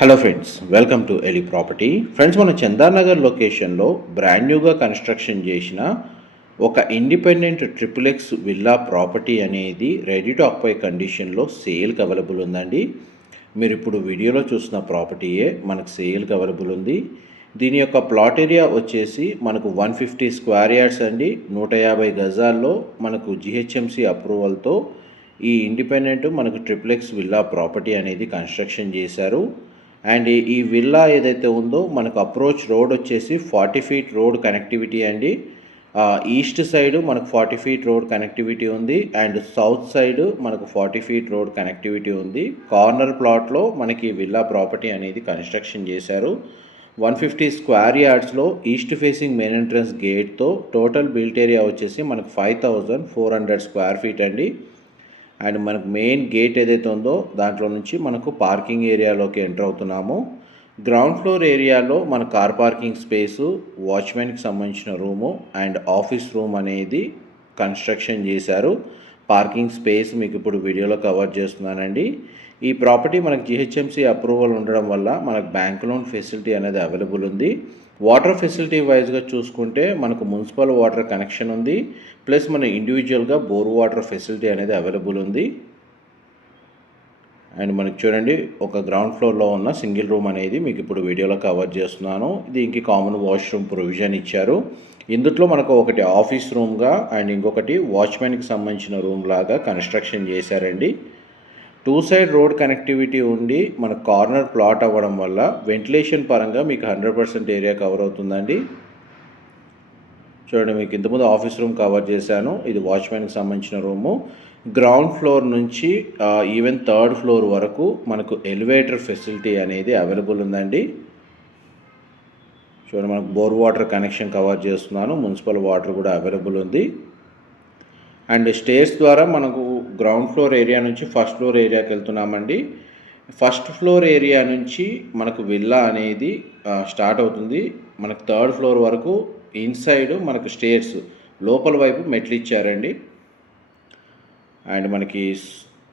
Hello friends welcome to Eli property friends మన చందానగర్ లొకేషన్లో brand న్యూగా కన్స్ట్రక్షన్ చేసిన ఒక independent triple X villa property అనేది రెడీ టు ఆక్పై కండిషన్లో సేల్కి అవైలబుల్ ఉందండి. మీరు ఇప్పుడు వీడియోలో చూసిన ప్రాపర్టీయే మనకు సేల్కి అవైలబుల్ ఉంది. దీని యొక్క ప్లాట్ ఏరియా వచ్చేసి మనకు వన్ ఫిఫ్టీ స్క్వేర్ యార్డ్స్ అండి. నూట యాభై గజాల్లో మనకు జిహెచ్ఎంసి అప్రూవల్తో ఈ ఇండిపెండెంట్ మనకు ట్రిప్లెక్స్ విల్లా ప్రాపర్టీ అనేది కన్స్ట్రక్షన్ చేశారు. అండ్ ఈ విల్లా ఏదైతే ఉందో మనకు అప్రోచ్ రోడ్ వచ్చేసి ఫార్టీ ఫీట్ రోడ్ కనెక్టివిటీ అండి. ఈస్ట్ సైడ్ మనకు ఫార్టీ ఫీట్ రోడ్ కనెక్టివిటీ ఉంది. అండ్ సౌత్ సైడ్ మనకు ఫార్టీ ఫీట్ రోడ్ కనెక్టివిటీ ఉంది. కార్నర్ ప్లాట్లో మనకి విల్లా ప్రాపర్టీ అనేది కన్స్ట్రక్షన్ చేశారు. వన్ ఫిఫ్టీ స్క్వేర్ యార్డ్స్లో ఈస్ట్ ఫేసింగ్ మెయిన్ ఎంట్రన్స్ గేట్తో టోటల్ బిల్ట్ ఏరియా వచ్చేసి మనకు five thousand four hundred square feet అండి. అండ్ మనకు మెయిన్ గేట్ ఏదైతే ఉందో దాంట్లో నుంచి మనకు పార్కింగ్ ఏరియాలోకి ఎంటర్ అవుతున్నాము. గ్రౌండ్ ఫ్లోర్ ఏరియాలో మన కార్ పార్కింగ్ స్పేసు వాచ్మెన్కి సంబంధించిన రూము అండ్ ఆఫీస్ రూమ్ అనేది కన్స్ట్రక్షన్ చేశారు. పార్కింగ్ స్పేస్ మీకు ఇప్పుడు వీడియోలో కవర్ చేస్తున్నానండి. ఈ ప్రాపర్టీ మనకు జిహెచ్ఎంసీ అప్రూవల్ ఉండడం వల్ల మనకు బ్యాంక్ లోన్ ఫెసిలిటీ అనేది అవైలబుల్ ఉంది. వాటర్ ఫెసిలిటీ వైజ్గా చూసుకుంటే మనకు మున్సిపల్ వాటర్ కనెక్షన్ ఉంది. ప్లస్ మన ఇండివిజువల్గా బోర్ వాటర్ ఫెసిలిటీ అనేది అవైలబుల్ ఉంది. అండ్ మనకి చూడండి ఒక గ్రౌండ్ ఫ్లోర్లో ఉన్న సింగిల్ రూమ్ అనేది మీకు ఇప్పుడు వీడియోలో కవర్ చేస్తున్నాను. దీనికి కామన్ వాష్రూమ్ ప్రొవిజన్ ఇచ్చారు. ఇందులో మనకు ఒకటి ఆఫీస్ రూమ్గా అండ్ ఇంకొకటి వాచ్మెన్కి సంబంధించిన రూమ్ లాగా కన్స్ట్రక్షన్ చేశారండి. టూ సైడ్ రోడ్ కనెక్టివిటీ ఉండి మన కార్నర్ ప్లాట్ అవ్వడం వల్ల వెంటిలేషన్ పరంగా మీకు హండ్రెడ్ పర్సెంట్ ఏరియా కవర్ అవుతుందండి. చూడండి మీకు ఇంతకుముందు ఆఫీస్ రూమ్ కవర్ చేశాను. ఇది వాచ్మెన్కి సంబంధించిన రూము. గ్రౌండ్ ఫ్లోర్ నుంచి ఈవెన్ థర్డ్ ఫ్లోర్ వరకు మనకు ఎలివేటర్ ఫెసిలిటీ అనేది అవైలబుల్ ఉందండి. చూడండి మనకు బోర్ వాటర్ కనెక్షన్ కవర్ చేస్తున్నాను. మున్సిపల్ వాటర్ కూడా అవైలబుల్ ఉంది. అండ్ స్టేర్స్ ద్వారా మనకు గ్రౌండ్ ఫ్లోర్ ఏరియా నుంచి ఫస్ట్ ఫ్లోర్ ఏరియాకి వెళ్తున్నామండి. ఫస్ట్ ఫ్లోర్ ఏరియా నుంచి మనకు విల్లా అనేది స్టార్ట్ అవుతుంది. మనకు థర్డ్ ఫ్లోర్ వరకు ఇన్సైడ్ మనకు స్టేర్స్ లోపల వైపు మెట్లు ఇచ్చారండి. అండ్ మనకి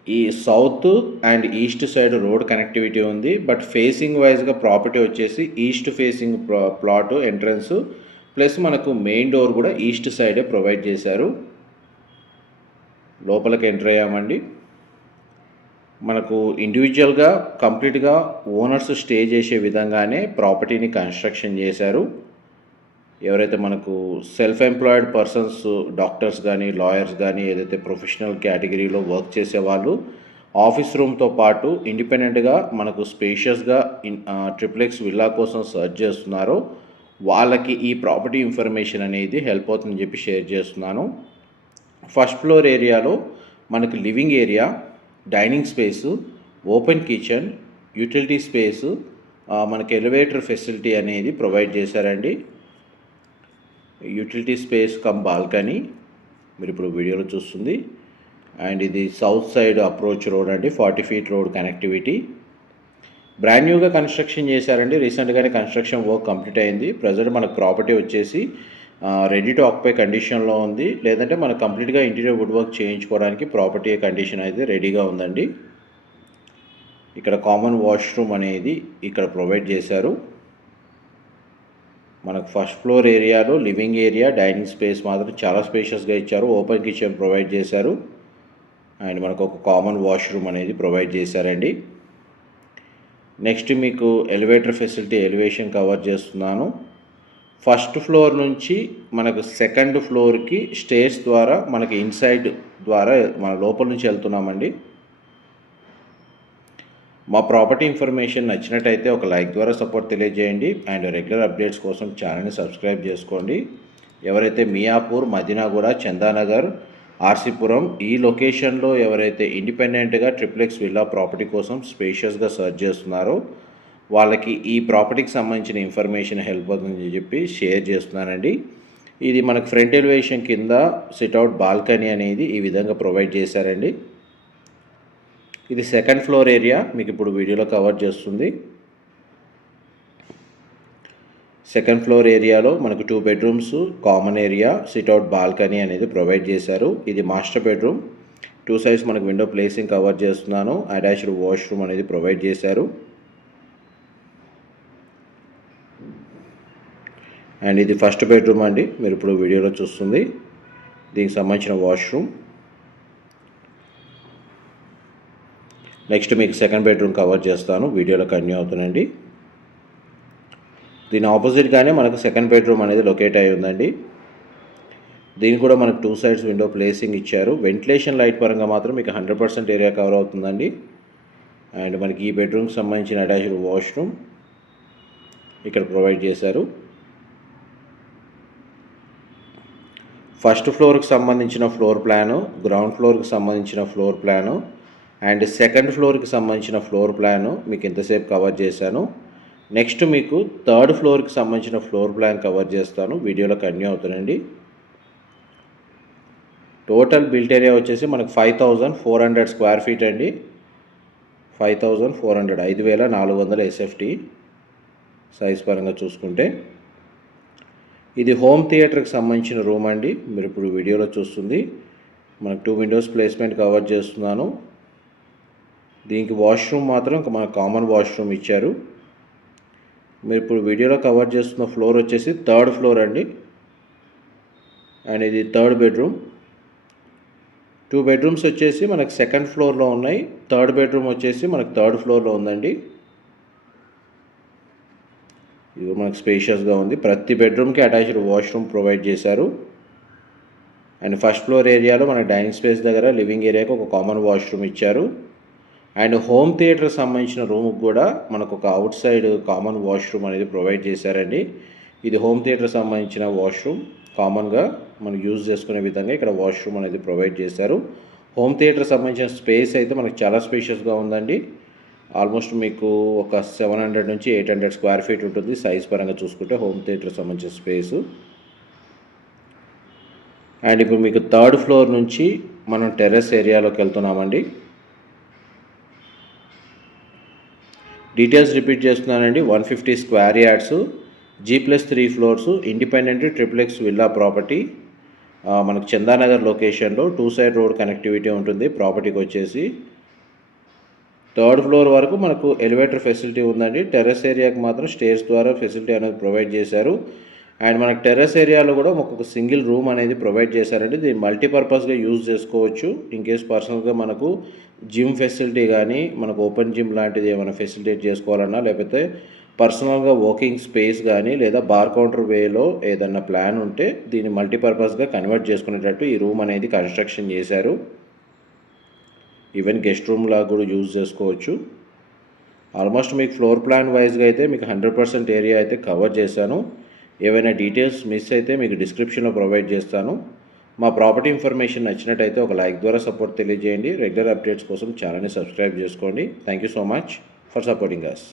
ఈ south and east side road connectivity ఉంది. బట్ ఫేసింగ్ వైజ్గా ప్రాపర్టీ వచ్చేసి east facing plot entrance plus మనకు మెయిన్ డోర్ కూడా ఈస్ట్ సైడే ప్రొవైడ్ చేశారు. లోపలికి ఎంటర్ అయ్యామండి. మనకు ఇండివిజువల్గా కంప్లీట్గా ఓనర్స్ స్టే చేసే విధంగానే ప్రాపర్టీని కన్స్ట్రక్షన్ చేశారు. ఎవరైతే మనకు సెల్ఫ్ ఎంప్లాయిడ్ పర్సన్స్ డాక్టర్స్ కానీ లాయర్స్ కానీ ఏదైతే ప్రొఫెషనల్ కేటగిరీలో వర్క్ చేసే వాళ్ళు ఆఫీస్ రూమ్తో పాటు ఇండిపెండెంట్గా మనకు స్పేషియస్గా ఇన్ ట్రిప్లెక్స్ విల్లా కోసం సర్చ్ చేస్తున్నారో వాళ్ళకి ఈ ప్రాపర్టీ ఇన్ఫర్మేషన్ అనేది హెల్ప్ అవుతుందని చెప్పి షేర్ చేస్తున్నాను. ఫస్ట్ ఫ్లోర్ ఏరియాలో మనకు living area dining space open kitchen utility space మనకి ఎలివేటర్ ఫెసిలిటీ అనేది ప్రొవైడ్ చేశారండి. యూటిలిటీ స్పేస్ కమ్ బాల్కనీ మీరు ఇప్పుడు వీడియోలో చూస్తుంది. అండ్ ఇది సౌత్ సైడ్ అప్రోచ్ రోడ్ అండి forty feet road connectivity. Brand న్యూగా కన్స్ట్రక్షన్ చేశారండి. రీసెంట్గానే కన్స్ట్రక్షన్ వర్క్ కంప్లీట్ అయింది. ప్రజెంట్ మనకు ప్రాపర్టీ వచ్చేసి రెడీ టు ఆక్యుపై కండిషన్లో ఉంది. లేదంటే మనకు కంప్లీట్గా ఇంటీరియర్ వుడ్ వర్క్ చేయించుకోవడానికి ప్రాపర్టీ కండిషన్ అయితే రెడీగా ఉందండి. ఇక్కడ కామన్ వాష్రూమ్ అనేది ఇక్కడ ప్రొవైడ్ చేశారు. మనకు ఫస్ట్ ఫ్లోర్ ఏరియాలో లివింగ్ ఏరియా డైనింగ్ స్పేస్ మాత్రం చాలా స్పేషియస్గా ఇచ్చారు. ఓపెన్ కిచెన్ ప్రొవైడ్ చేశారు. అండ్ మనకు ఒక కామన్ వాష్రూమ్ అనేది ప్రొవైడ్ చేశారండి. నెక్స్ట్ మీకు ఎలివేటర్ ఫెసిలిటీ ఎలివేషన్ కవర్ చేస్తున్నాను. ఫస్ట్ ఫ్లోర్ నుంచి మనకు సెకండ్ ఫ్లోర్కి స్టేర్స్ ద్వారా మనకి ఇన్సైడ్ ద్వారా మన లోపల నుంచి వెళ్తున్నామండి. మా ప్రాపర్టీ ఇన్ఫర్మేషన్ నచ్చినట్టయితే ఒక లైక్ ద్వారా సపోర్ట్ తెలియజేయండి. అండ్ రెగ్యులర్ అప్డేట్స్ కోసం ఛానల్ని సబ్స్క్రైబ్ చేసుకోండి. ఎవరైతే మియాపూర్ మదినాగూడ చందానగర్ ఆర్సీపురం ఈ లొకేషన్లో ఎవరైతే ఇండిపెండెంట్గా ట్రిప్లెక్స్ విల్లా ప్రాపర్టీ కోసం స్పేషియస్గా సర్చ్ చేస్తున్నారో వాళ్ళకి ఈ ప్రాపర్టీకి సంబంధించిన ఇన్ఫర్మేషన్ హెల్ప్ అవుతుందని చెప్పి షేర్ చేస్తున్నానండి. ఇది మనకు ఫ్రంట్ ఎలివేషన్ కింద సిట్అవుట్ బాల్కనీ అనేది ఈ విధంగా ప్రొవైడ్ చేశారండి. ఇది సెకండ్ ఫ్లోర్ ఏరియా మీకు ఇప్పుడు వీడియోలో కవర్ చేస్తుంది. సెకండ్ ఫ్లోర్ ఏరియాలో మనకు two bedrooms common area sit out balcony అనేది ప్రొవైడ్ చేశారు. ఇది మాస్టర్ బెడ్రూమ్ టూ సైడ్స్ మనకు విండో ప్లేసింగ్ కవర్ చేస్తున్నాను. అటాచ్డ్ వాష్రూమ్ అనేది ప్రొవైడ్ చేశారు. అండ్ ఇది ఫస్ట్ బెడ్రూమ్ అండి. మీరు ఇప్పుడు వీడియోలో చూస్తుంది. దీనికి సంబంధించిన వాష్రూమ్. నెక్స్ట్ మీకు సెకండ్ బెడ్రూమ్ కవర్ చేస్తాను. వీడియోలో కంటిన్యూ అవుతుందండి. దీని ఆపోజిట్గానే మనకు సెకండ్ బెడ్రూమ్ అనేది లొకేట్ అయి ఉందండి. దీని కూడా మనకు టూ సైడ్స్ విండో ప్లేసింగ్ ఇచ్చారు. వెంటిలేషన్ లైట్ పరంగా మాత్రం మీకు హండ్రెడ్ పర్సెంట్ ఏరియా కవర్ అవుతుందండి. అండ్ మనకి ఈ బెడ్రూమ్కి సంబంధించిన అటాచ్డ్ వాష్రూమ్ ఇక్కడ ప్రొవైడ్ చేశారు. ఫస్ట్ ఫ్లోర్కి సంబంధించిన ఫ్లోర్ ప్లాను గ్రౌండ్ ఫ్లోర్కి సంబంధించిన ఫ్లోర్ ప్లాను అండ్ సెకండ్ ఫ్లోర్కి సంబంధించిన ఫ్లోర్ ప్లాను మీకు ఎంతసేపు కవర్ చేశాను. నెక్స్ట్ మీకు థర్డ్ ఫ్లోర్కి సంబంధించిన ఫ్లోర్ ప్లాన్ కవర్ చేస్తాను. వీడియోలో కంటిన్యూ అవుతానండి. టోటల్ బిల్ట్ ఏరియా వచ్చేసి మనకు five thousand four hundred square feet అండి. ఫైవ్ థౌజండ్ ఫోర్ హండ్రెడ్ ఐదు వేల నాలుగు వందల ఎస్ఎఫ్టీ సైజ్ పరంగా చూసుకుంటే ఇది హోమ్ థియేటర్కి సంబంధించిన రూమ్ అండి. మీరు ఇప్పుడు వీడియోలో చూస్తుంది. మనకు టూ విండోస్ ప్లేస్మెంట్ కవర్ చేస్తున్నాను. దీనికి వాష్రూమ్ మాత్రం మన కామన్ వాష్రూమ్ ఇచ్చారు. మీరు ఇప్పుడు వీడియోలో కవర్ చేస్తున్న ఫ్లోర్ వచ్చేసి థర్డ్ ఫ్లోర్ అండి. అండ్ ఇది థర్డ్ బెడ్రూమ్. టూ బెడ్రూమ్స్ వచ్చేసి మనకు సెకండ్ ఫ్లోర్లో ఉన్నాయి. థర్డ్ బెడ్రూమ్ వచ్చేసి మనకు థర్డ్ ఫ్లోర్లో ఉందండి. ఇది మనకు స్పేషియస్గా ఉంది. ప్రతి బెడ్రూమ్కి అటాచ్డ్ వాష్రూమ్ ప్రొవైడ్ చేశారు. అండ్ ఫస్ట్ ఫ్లోర్ ఏరియాలో మన డైనింగ్ స్పేస్ దగ్గర లివింగ్ ఏరియాకి ఒక కామన్ వాష్రూమ్ ఇచ్చారు. అండ్ హోమ్ థియేటర్ సంబంధించిన రూమ్కి కూడా మనకు ఒక అవుట్ సైడ్ కామన్ వాష్రూమ్ అనేది ప్రొవైడ్ చేశారండి. ఇది హోమ్ థియేటర్ సంబంధించిన వాష్రూమ్ కామన్గా మనం యూజ్ చేసుకునే విధంగా ఇక్కడ వాష్రూమ్ అనేది ప్రొవైడ్ చేశారు. హోమ్ థియేటర్ సంబంధించిన స్పేస్ అయితే మనకు చాలా స్పేషియస్గా ఉందండి. ఆల్మోస్ట్ మీకు ఒక సెవెన్ హండ్రెడ్ నుంచి ఎయిట్ హండ్రెడ్ స్క్వేర్ ఫీట్ ఉంటుంది. సైజ్ పరంగా చూసుకుంటే హోమ్ థియేటర్ సంబంధించిన స్పేసు. అండ్ ఇప్పుడు మీకు థర్డ్ ఫ్లోర్ నుంచి మనం టెర్రస్ ఏరియాలోకి వెళ్తున్నామండి. డీటెయిల్స్ రిపీట్ చేస్తున్నానండి. One fifty square yards G plus three floors independent triplex villa property. మనకు చందానగర్ లొకేషన్లో టూ సైడ్ రోడ్ కనెక్టివిటీ ఉంటుంది. ప్రాపర్టీకి వచ్చేసి థర్డ్ ఫ్లోర్ వరకు మనకు ఎలివేటర్ ఫెసిలిటీ ఉందండి. టెర్రస్ ఏరియాకి మాత్రం స్టేర్స్ ద్వారా ఫెసిలిటీ అనేది ప్రొవైడ్ చేశారు. అండ్ మనకు టెర్రస్ ఏరియాలో కూడా ఒక సింగిల్ రూమ్ అనేది ప్రొవైడ్ చేశారండి. దీన్ని మల్టీపర్పస్గా యూజ్ చేసుకోవచ్చు. ఇన్ కేస్ పర్సనల్గా మనకు జిమ్ ఫెసిలిటీ కానీ మనకు ఓపెన్ జిమ్ లాంటిది ఏమైనా ఫెసిలిటేట్ చేసుకోవాలన్నా లేకపోతే పర్సనల్గా వాకింగ్ స్పేస్ కానీ లేదా బార్ కౌంటర్ వేలో ఏదన్నా ప్లాన్ ఉంటే దీన్ని మల్టీపర్పస్గా కన్వర్ట్ చేసుకునేటట్టు ఈ రూమ్ అనేది కన్స్ట్రక్షన్ చేశారు. ఈవెన్ గెస్ట్ రూమ్ లాగా కూడా యూజ్ చేసుకోవచ్చు. ఆల్మోస్ట్ మీకు ఫ్లోర్ ప్లాన్ వైజ్గా అయితే మీకు హండ్రెడ్ పర్సెంట్ ఏరియా అయితే కవర్ చేశాను. ఏవైనా డీటెయిల్స్ మిస్ అయితే మీకు డిస్క్రిప్షన్లో ప్రొవైడ్ చేస్తాను. మా ప్రాపర్టీ ఇన్ఫర్మేషన్ నచ్చినట్టయితే ఒక లైక్ ద్వారా సపోర్ట్ తెలియజేయండి. రెగ్యులర్ అప్డేట్స్ కోసం ఛానల్ని సబ్స్క్రైబ్ చేసుకోండి. Thank you so much for supporting us